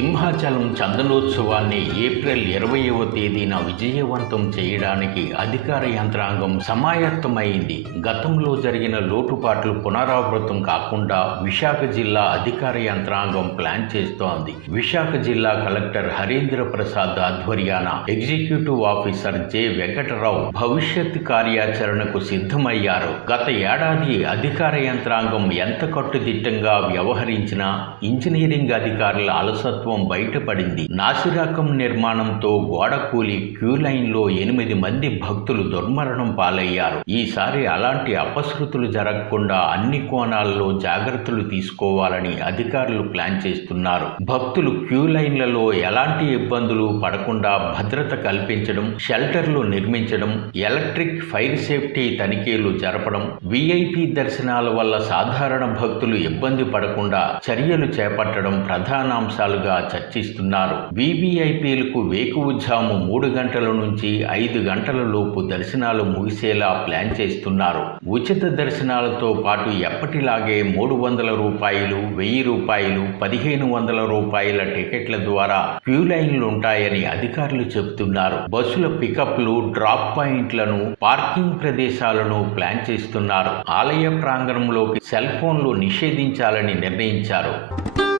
Simhachalam చందనోత్సవాన్ని April 20వ తేదీన విజయవంతం చేయడానికి అధికార యంత్రాంగం సమాయత్తమైంది. గతంలో జరిగిన లోటుపాట్లు పునరావృతం కాకుండా విశాఖ జిల్లా అధికార యంత్రాంగం ప్లాన్ చేస్తోంది. విశాఖ జిల్లా కలెక్టర్ హరీంద్ర ప్రసాద్ ఆధ్వర్యాన ఎగ్జిక్యూటివ్ ఆఫీసర్ జె వెంకటరావు భవిష్యత్ కార్యాచరణకు సిద్ధమయ్యారు. గత ఏడాది అధికార యంత్రాంగం ఎంత కట్టుదిట్టంగా వ్యవహరించినా ఇంజనీరింగ్ అధికారుల అలసత్వం బయటపడింది. నాసిరకం నిర్మాణంతో గోడ కూలి క్యూ లైన్లో 8 మంది భక్తులు దుర్మరణం పాలయ్యారు. ఈసారి అలాంటి అపశృతులు జరగకుండా అన్ని కోణాల్లో జాగ్రత్తలు తీసుకోవాలని అధికారులు ప్లాన్ చేస్తున్నారు. భక్తులు క్యూ లైన్లలో ఎలాంటి ఇబ్బందులు పడకుండా భద్రత కల్పించడం, షెల్టర్లు నిర్మించడం, ఎలక్ట్రిక్ ఫైర్ సేఫ్టీ తనిఖీలు జరపడం, విఐపి దర్శనాల వల్ల సాధారణ భక్తులు ఇబ్బంది పడకుండా చర్యలు చేపట్టడం ప్రధానాంశాలుగా చర్చిస్తున్నారు. వివిఐపీలకు వేకువజాము 3 గంటల నుంచి 5 గంటల లోపు దర్శనాలు ముగిసేలా ప్లాన్ చేస్తున్నారు. ఉచిత దర్శనాలతో పాటు ఎప్పటిలాగే 300 రూపాయలు, 1000 రూపాయలు, 1500 రూపాయల టికెట్ల ద్వారా క్యూ లైన్లు ఉంటాయని అధికారులు చెబుతున్నారు. బస్సుల పికప్లు, డ్రాప్ పాయింట్లను, పార్కింగ్ ప్రదేశాలను ప్లాన్ చేస్తున్నారు. ఆలయ ప్రాంగణంలోకి సెల్ ఫోన్లు నిషేధించాలని నిర్ణయించారు.